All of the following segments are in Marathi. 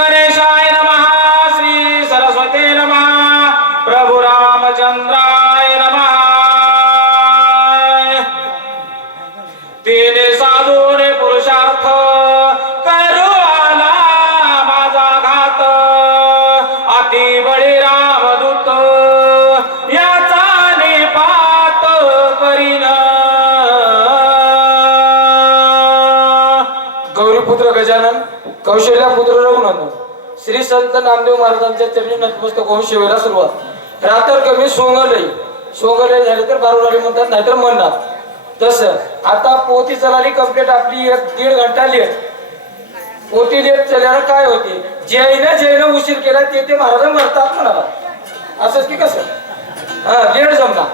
गणेशाय नमः श्री सरस्वती नमः प्रभु रामचंद्राय नमः तिने साधूने पुरुषार्थ करू आला माझा घात अति बळी रामदूत याचा निपात करीन गौरीपुत्र गजानन कौशल्या पुत्र संत नामदेव महाराजांच्या चरणी नतमस्तक होऊन शिवेला सुरुवात रात्र कमी सोंगलई सोंगलई झाले तर बारोलारी म्हणतात नाहीतर म्हणणार तस आता पोती चलाली कम्प्लीट आपली एक दीड घंटा लिहित पोती लेट चल्याला काय होते जैन जैन उशीर केला ते ते महाराज मरतात म्हणाला असंच की कसं हा लेट जमला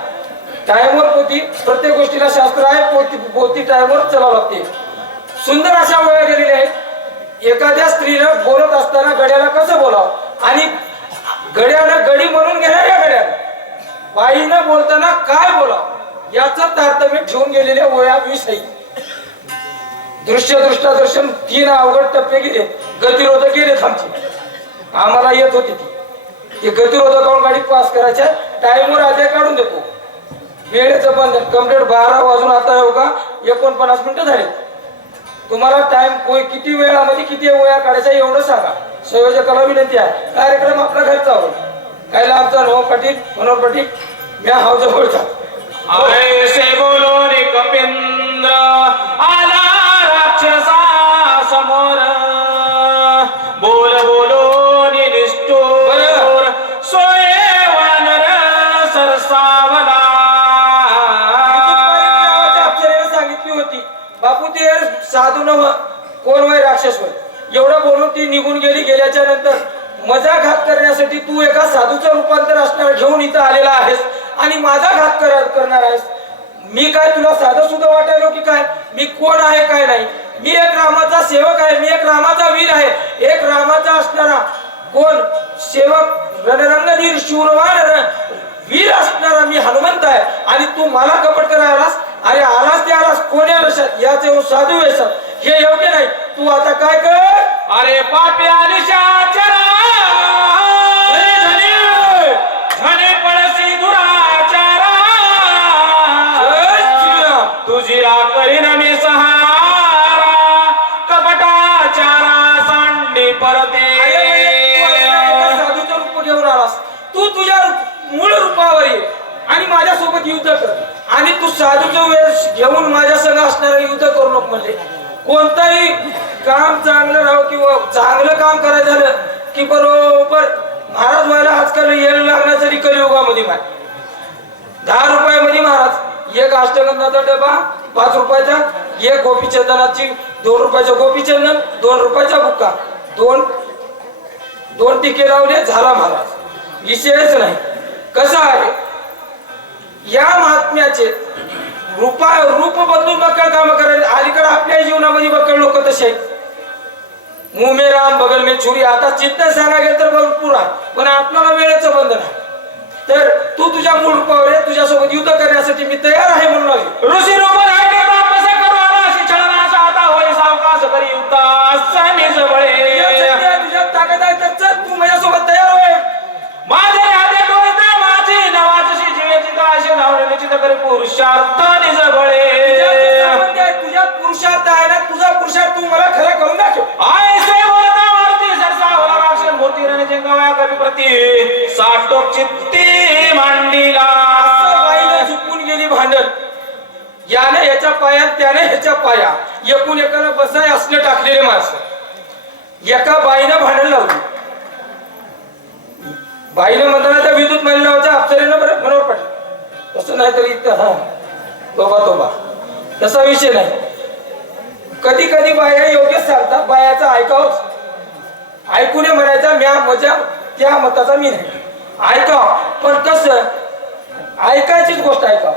टायमवर पोती प्रत्येक गोष्टीला शास्त्र आहे पोती पोती टायमवर चलावं लागते सुंदर अशा वेळा गेलेल्या आहेत एखाद्या स्त्रीनं बोलत असताना गड्याला कसं बोलाव आणि गड्याला गडी म्हणून घेणार या गड्याला बाईनं बोलताना काय बोलावं याचा तारतम्य ठेवून गेलेल्या वया दृश्य दर्शन तीन अवघड टप्पे गेले गतिरोधक गेलेच आमचे आम्हाला येत होती ती गतिरोधकावरून गाडी पास करायच्या टाईमवर आधी काढून देतो वेळेचं बंधन कम्प्लीट बारा वाजून आता येऊ का एकोणपन्नास मिनिटं झाले तुम्हाला टाइम कोई किती वेळामध्ये म्हणजे किती वेळा काढायचा एवढं सांगा संयोजकाला विनंती आहे कार्यक्रम आपला घर चालू काय आमचा रोह पाटील मनोहर पाटील मी हा जवळचा रे कपिंद्र आला राक्षसा समोर हो- कोण होय राक्षस होय एवढं बोलून ती निघून गेली गेल्याच्या नंतर मजा घात करण्यासाठी तू एका साधूचं रूपांतर असणार घेऊन इथं आलेला आहेस आणि माझा घात करणार आहेस मी काय तुला साधं सुद्धा वाटायलो की काय मी कोण आहे काय नाही मी एक रामाचा सेवक आहे मी एक रामाचा वीर आहे एक रामाचा असणारा कोण सेवक रणरंगीर शूरवान वीर असणारा मी हनुमंत आहे आणि तू मला कपट करायलास अरे आलास ते आलास कोण्या रशात याचे हो साधू वेशात हे योग्य नाही तू आता काय कर अरे पापी निशाचरा दुराचारा तुझी परिणामी सहारा कपटाचारा सांडी परते साधूच्या रूप घेऊन आलास तू तुझ्या मूळ रूपावर ये आणि माझ्यासोबत युद्ध कर आणि तू साधूचा वेळ घेऊन माझ्या सगळं असणारं युद्ध करू नको म्हणजे कोणताही काम चांगलं राहू किंवा चांगलं काम करायचं झालं की बरोबर महाराज व्हायला आजकाल येणं लागणार तरी कलियुगामध्ये माय दहा रुपयामध्ये महाराज एक अष्टगंधाचा डबा पाच रुपयाचा एक गोपीचंदनाची दोन रुपयाचा गोपीचंदन दोन रुपयाचा बुक्का दोन दोन टिके लावले झाला महाराज विषयच नाही कसं आहे या महात्म्याचे रूपा रूप बदलून बक्कळ काम करायला अलीकडे आपल्या जीवनामध्ये बक्कळ लोक तसे मुमे राम बगल मे छुरी आता चित्त सारा गेलं तर भरपूर पण आपल्याला वेळेच बंधन आहे तर तू तुझ्या मूळ रूपावर आहे तुझ्यासोबत युद्ध करण्यासाठी मी तयार आहे म्हणून ऋषी रूप तुझ्या ताकद आहे तर चल तू माझ्यासोबत तयार होय माझ्या वाचित करे तुझ्या पुरुषार्थ आहे ना तुझा पुरुषार्थ तू मला खरा करून दाखव चित्ती झुकून गेली भांडण याने ह्याच्या पाया त्याने ह्याच्या पाया एकूण एकाला बसाय असले टाकलेले माणसं एका बाईनं भांडण लावली बाईनं म्हणताना त्या विद्युत महिला होत्या अप्सरेनं बरोबर पड तसं नाही तरी हा तोबा तोबा तसा विषय नाही कधी कधी बाया योग्यच सांगतात बायाचं ऐकाव ऐकू नये म्हणायचा म्या मजा त्या मताचा मी नाही ऐकाव पण कसं ऐकायचीच गोष्ट ऐका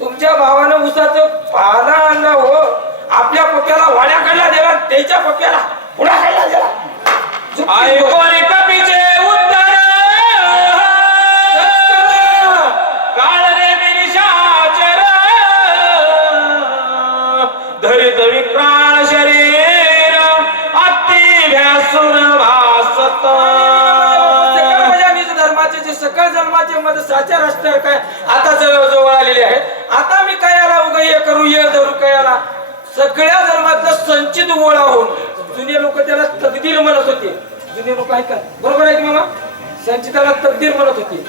तुमच्या भावानं उसाचं पाना आणला हो आपल्या पक्याला वाड्याकडला देवा दिला त्याच्या पक्याला पुढाकडला देवा दिला ऐका धर्माचे जे सकळ जन्माचे मध्ये साचार असणार काय आता जवळ जवळ आलेले आहेत आता मी काय आला उगा ये करू ये धरू काय आला सगळ्या धर्माचा संचित गोळा होऊन जुने लोक त्याला तकदीर म्हणत होते जुने लोक ऐका बरोबर आहे मामा संचिताला तकदीर म्हणत होते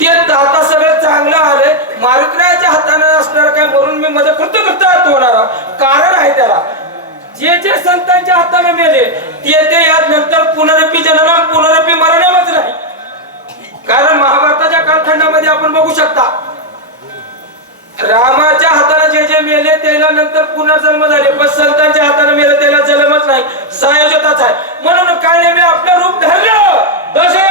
ते आता सगळं चांगलं आलंय मारुतरायाच्या हाताने असणार काय म्हणून मी माझं कृतकृत्य होणार कारण आहे त्याला जे जे संतांच्या हाताने मेले ते ते यात नंतर पुनरपी जनना पुनरपी नाही कारण महाभारताच्या कालखंडामध्ये आपण बघू शकता रामाच्या हाताने जे जे मेले त्याला नंतर पुनर्जन्म झाले पण संतांच्या हाताने मेले त्याला जन्मच नाही संयोजताच आहे म्हणून काय मी आपलं रूप धरलं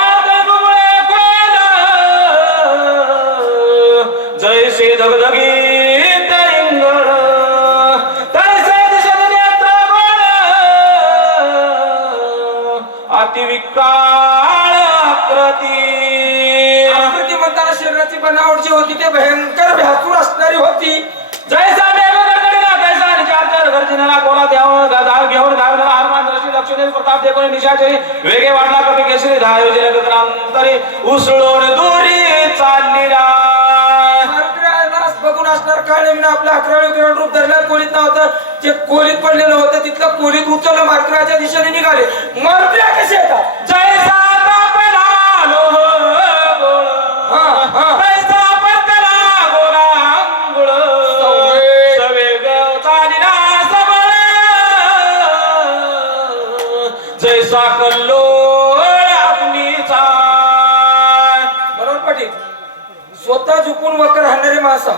काळे म्हणून आपला अकरावे ग्रहण रूप धरला कोळीत नव्हतं जे कोलीत पडलेलं होतं तिथलं कोलीत उचललं मार्कराच्या दिशेने निघाले मारप्या कसे जय बरोबर स्वतः झुकून वकर राहणारे माणसं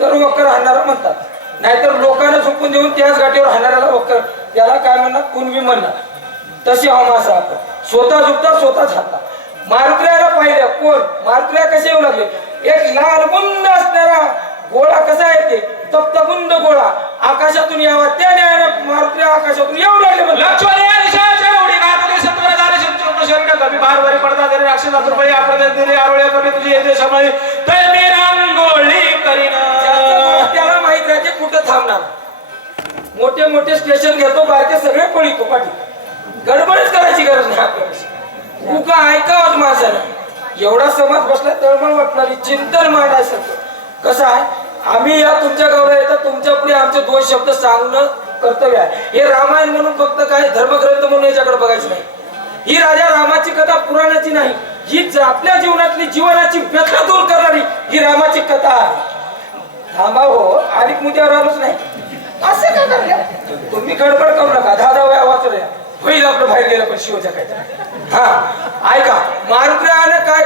तर वकर राहणारा म्हणतात नाहीतर लोकांना झोपून देऊन त्याच गाठीवर हाणाऱ्याला वक्कर याला काय म्हणणार कुणबी म्हणणार तशी आपण स्वतः झुकता स्वतःच हातात मारुत्र्याला पाहिलं कोण मारुत्र्या कसे येऊ लागले एक लाल बुंद असणारा गोळा कसा येते तप्तगुंड गोळा आकाशातून यावा त्या न्यायाने मारुत्र्या आकाशातून येऊ लागले लक्ष शेर का कभी बार वरी पड़ता तेरे अक्षय दस रुपये आप दे तेरे कभी तुझे येते समय तय मी रांगोळी करीना त्याला माहित राहते कुठं थांबणार मोठे मोठे स्टेशन घेतो बारके सगळे पळीतो पाठी गडबडच करायची गरज नाही आपल्याला उका ऐकावं माझ्याला एवढा समाज बसला तळमळ वाटणारी चिंतन मांडायसारखं कसं आहे आम्ही या तुमच्या गावला येतात तुमच्या पुढे आमचे दोन शब्द सांगणं कर्तव्य आहे हे रामायण म्हणून फक्त काय धर्मग्रंथ म्हणून याच्याकडे बघायचं नाही ही राजा रामाची कथा पुराणाची नाही ही आपल्या जीवनातली जीवनाची व्यथा दूर करणारी ही रामाची कथा आहे थांबा हो आणि मुद्यावर आलोच नाही असं का तुम्ही गडबड करू नका दहा दहा वेळा वाचूया होईल आपलं बाहेर गेलं पण शिवच्या काय हा ऐका मारुद्रयानं काय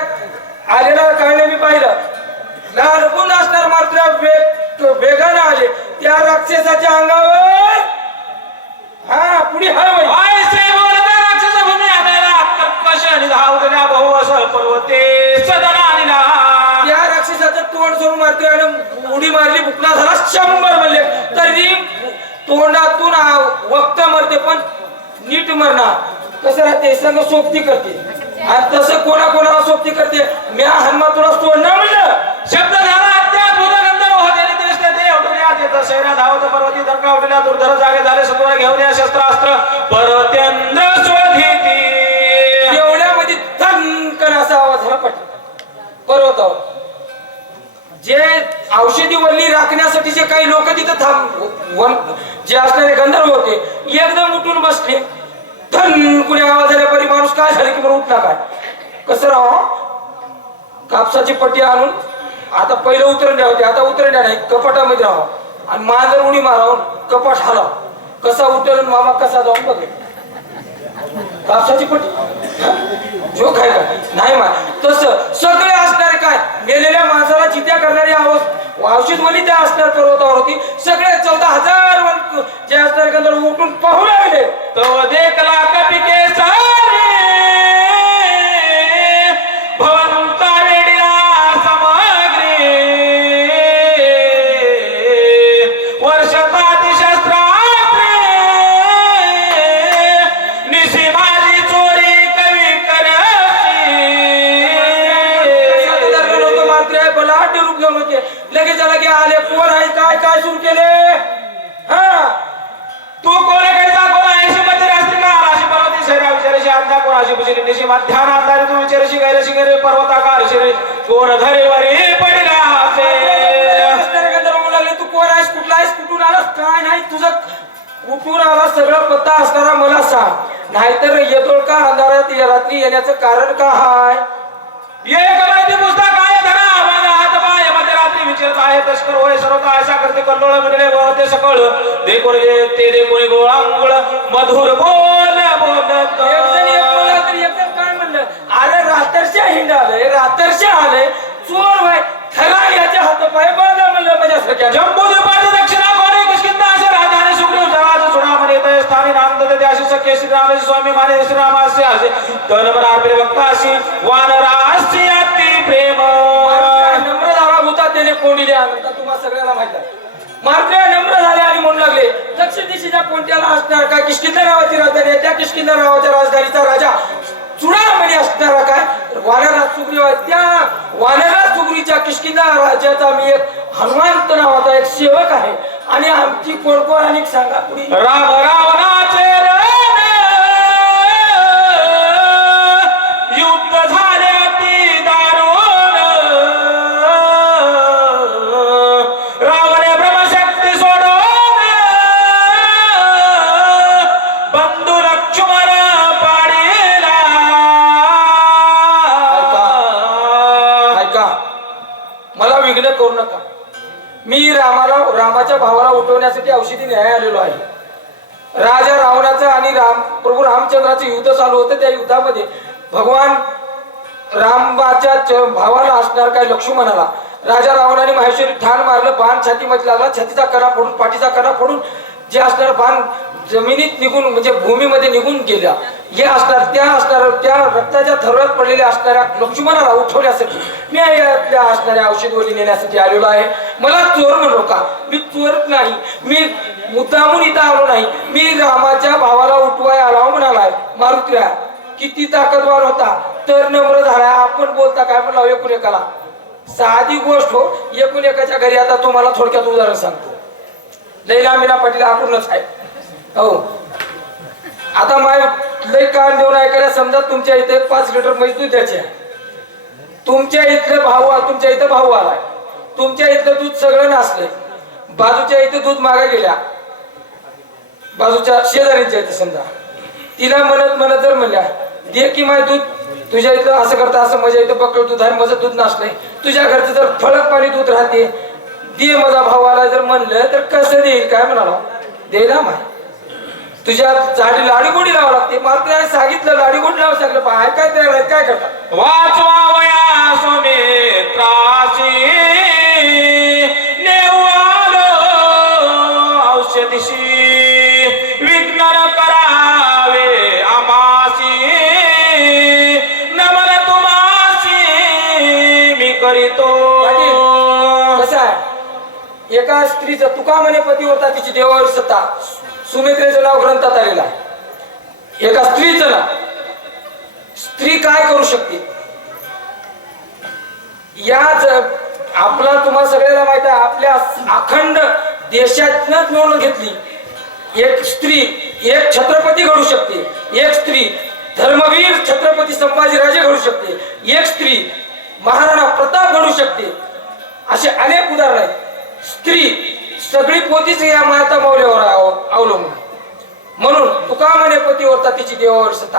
आलेला काय मी पाहिलं लहान असणार मारुद्रा वेगानं आले त्या राक्षसाच्या अंगावर हा पुढे हळवळ पर्वते सदनानिला या राक्षसाचं तोंड सोडून मारतोय आणि उडी मारली भुकला झाला शंभर मल्ले तरी तोंडातून वक्त मरते पण नीट मरणार कसं राहते संघ सोबती करते आणि तसं कोणा कोणाला सोबती करते म्या हनुमातुला न म्हणलं शब्द झाला अत्यात भूतगंधर्व होते आणि कृष्ण ते उठल्या तिथं शहरात धावत पर्वती दंगा उठल्या दुर्धर जागे झाले सत्वर घेऊन या शस्त्रास्त्र पर्वत्यंद्र जे औषधी वल्ली राखण्यासाठी जे काही लोक तिथे थांब जे असणारे गंधर्व होते एकदम उठून बसले धन कुणी आवाज परी माणूस काय झाले की म्हणून उठला काय कसं राह कापसाची पट्टी आणून आता पहिलं द्या होते आता द्या नाही कपाटामध्ये राहावं आणि मांजर उडी मारावून कपाट हलाव कसा उतरून मामा कसा जाऊन बघेल कापसाची पट्टी जो काय का नाही मा तस सगळे असणारे काय गेलेल्या माणसाला चित्या करणारी आवाज औषध म्हणी त्या असणार पर्वतावर होती सगळे चौदा हजार जे असणार उठून पाहू लागले तो देखला कपिके काय केले हा तू कोणाकडे असते ना अर्धा कोण अशी तू विचारशी गैरशी पर्वताकार कोण पडला कुठला आहेस कुठून आलास काय नाही तुझं कुठून आला सगळं पत्ता असणारा मला सांग नाहीतर येतो का अंधारात रात्री येण्याचं कारण ये का माहिती पुस्तक विचारत आहे तस्कर होय सर्वता ऐसा करते कल्लोळ म्हणले व ते सकळ दे कोणी ते दे कोणी गोळांगुळ मधुर बोल बोल अरे रातरशा हिंडाले रातरशा आले चोर व्हाय थरा याच्या हात पाय बांधा म्हणलं सख्या जम्बू दुपाच्या दक्षिणा कोणी किशकिंदा असे राधा आणि सुग्रीव जळाचा चुना म्हणे ते स्थानी नाम दते असे सख्य श्रीराम स्वामी माने श्री श्रीरामाचे असे तनवर आरपे वक्ता असे वानरास्य दिली अनंता तुम्हाला सगळ्यांना माहित आहे मात्र नम्र झाले आणि म्हणू लागले दक्षिण दिशेच्या कोणत्याला असणार काय किशकिंदा नावाची राजधानी आहे त्या किशकिंदा नावाच्या राजधानीचा राजा चुडामणी असणारा काय वानराज सुग्रीव त्या वानराज सुग्रीच्या किशकिंदा राजाचा मी एक हनुमंत नावाचा एक सेवक आहे आणि आमची कोण कोण आणि सांगा पुढे राम रावणाचे भगवान रामबाच्या भावाला असणार काय लक्ष्मणाला राजा रावणाने माहेश्वरी ठाण मारलं बाण छातीमध्ये लागला छातीचा कणा फोडून पाठीचा कणा फोडून जे असणार बाण जमिनीत निघून म्हणजे भूमीमध्ये निघून गेल्या हे असणार त्या असणार त्या रक्ताच्या थरात पडलेल्या असणाऱ्या लक्ष्मणाला उठवण्यासाठी मी आपल्या असणाऱ्या औषधवली नेण्यासाठी आलेलो आहे मला चोर म्हणू का मी चोरत नाही मी मुद्दामून इथं आलो नाही मी रामाच्या भावाला उठवाय आला म्हणाला मारुती किती ताकदवार होता तर नम्र झाला आपण बोलता काय म्हणला एकूण साधी गोष्ट हो एकूण एकाच्या घरी आता तुम्हाला थोडक्यात उदाहरण सांगतो लैला मीना पाटील आपणच आहे हो आता माय लई कान देऊन ऐकायला समजा तुमच्या इथे पाच लिटर म्हैस द्यायचे तुमच्या इथलं भाऊ तुमच्या इथं भाऊ आलाय तुमच्या इथलं दूध सगळं नासले बाजूच्या इथे दूध मागा गेल्या बाजूच्या शेजारींच्या इथे समजा तिला म्हणत म्हणत जर म्हणल्या दे की माय दूध तुझ्या इथं असं करता असं मजा इथं पकडलं तू माझं दूध नाही तुझ्या घरचं जर फळक पाणी दूध राहते दे माझा भावाला आला जर म्हणलं तर कसं देईल काय म्हणाला ना माय तुझ्या झाडी गोडी लावा लागते मात्र सांगितलं लाडीगोडी लावू सांगितलं काय तयार काय करता वाचवा वया तिचा तुका म्हणे पती होता तिची देवावर सत्ता सुमित्रेचं नाव ग्रंथात आलेला एका स्त्रीचं ना स्त्री काय करू शकते याच आपला तुम्हाला सगळ्याला माहित आहे आपल्या अखंड देशातनच निवडणूक घेतली एक स्त्री एक छत्रपती घडू शकते एक स्त्री धर्मवीर छत्रपती संभाजीराजे घडू शकते एक स्त्री महाराणा प्रताप घडू शकते असे अनेक उदाहरण आहेत स्त्री सगळी पोतीच या माता मौल्यावर अवलंबून म्हणून तुका म्हणे पतीवरता तिची देवावर सत्ता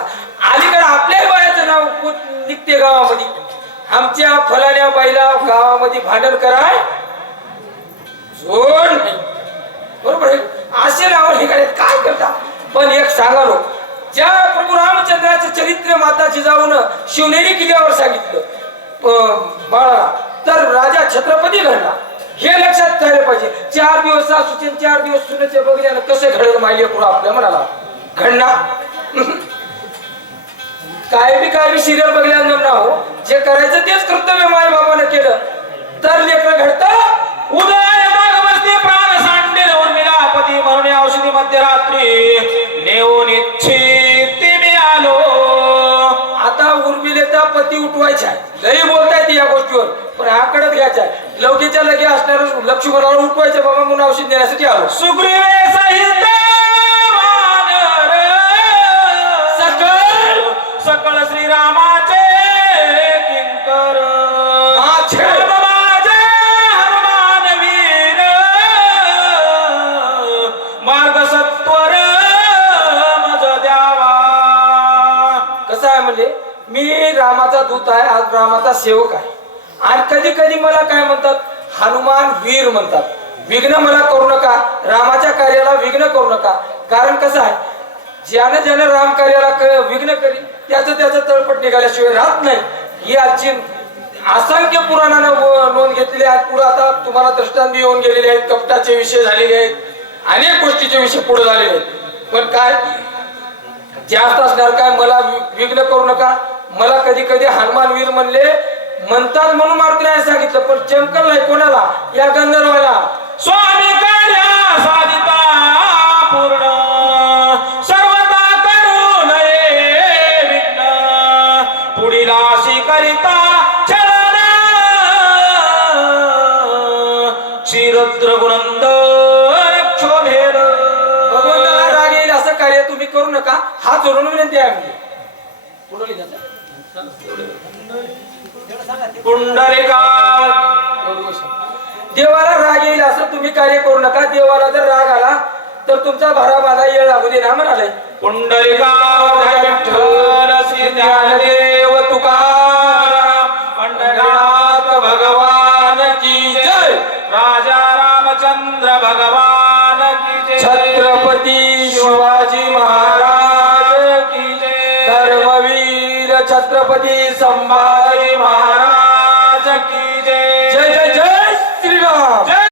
अलीकडे आपल्या बायाचं नाव निघते गावामध्ये आमच्या फलाण्या बाईला गावामध्ये भांडण कराय झोड बरोबर आहे असे नाव ठिकाणी काय करता पण एक सांगा लोक ज्या प्रभू रामचंद्राचं चरित्र माता जिजाऊन शिवनेरी किल्ल्यावर सांगितलं बाळा तर राजा छत्रपती घडला हे लक्षात झालं पाहिजे चार दिवस सासूचे चार दिवस सुनेचे बघण्यानं कसं घडलं माहिती पुढं आपल्या मनाला घडणार काय बी काय बी सिरियल बघल्यानंतर ना हो जे करायचं तेच कर्तव्य माय बाबानं केलं तर लेकर घडत उदय बसते प्राण सांडले उर्मिला निरापती म्हणून औषधी मध्यरात्री नेऊन इच्छित मी आलो आता उर्मिलेचा पती उठवायचा लई बोलतायत या गोष्टीवर पण हा कडत घ्यायचा लवकीच्या लगे असणाऱ्या लक्ष्मणाला उठवायचे बाबा म्हणून औषध देण्यासाठी आलो सुग्रीवे सहित सकळ सकळ श्रीरामाचे किंकर मार्ग सत्वर द्यावा कसं आहे म्हणजे मी रामाचा दूत आहे आज रामाचा सेवक आहे आणि कधी कधी मला काय म्हणतात हनुमान वीर म्हणतात विघ्न मला करू नका रामाच्या कार्याला विघ्न करू नका कारण कसं आहे ज्यानं ज्यानं राम कार्याला विघ्न करी त्याचं त्याचं तळपट निघाल्याशिवाय राहत नाही ही आजची असंख्य पुराणानं नोंद घेतलेली आहे पुढे आता तुम्हाला दृष्टांत येऊन गेलेले आहेत कपटाचे विषय झालेले आहेत अनेक गोष्टीचे विषय पुढे झालेले आहेत पण काय जास्त असणार काय मला विघ्न करू नका मला कधी कधी हनुमान वीर म्हणले म्हणतात म्हणून मारुतीला सांगितलं पण चमकल नाही कोणाला या गंधर्वाला स्वामी कार्या साधिता पूर्ण सर्वदा करू नये विघ्न पुढील अशी करिता श्रीरद्र गुणंद क्षोभेर भगवंताला राग येईल असं कार्य तुम्ही करू नका हा जोडून विनंती आहे आम्ही कुठं लिहिलं पुंडरीकाल देवाला राग येईल असं तुम्ही कार्य करू नका देवाला जर राग आला तर तुमचा भरा बाधा येळ लागू दे ना म्हणाले पुंडरीकाल तुकाराम पंढरीनाथ भगवान की जय राजा रामचंद्र भगवान की जय छत्रपती शिवाजी महाराज की जय धर्मवीर छत्रपती संभाजी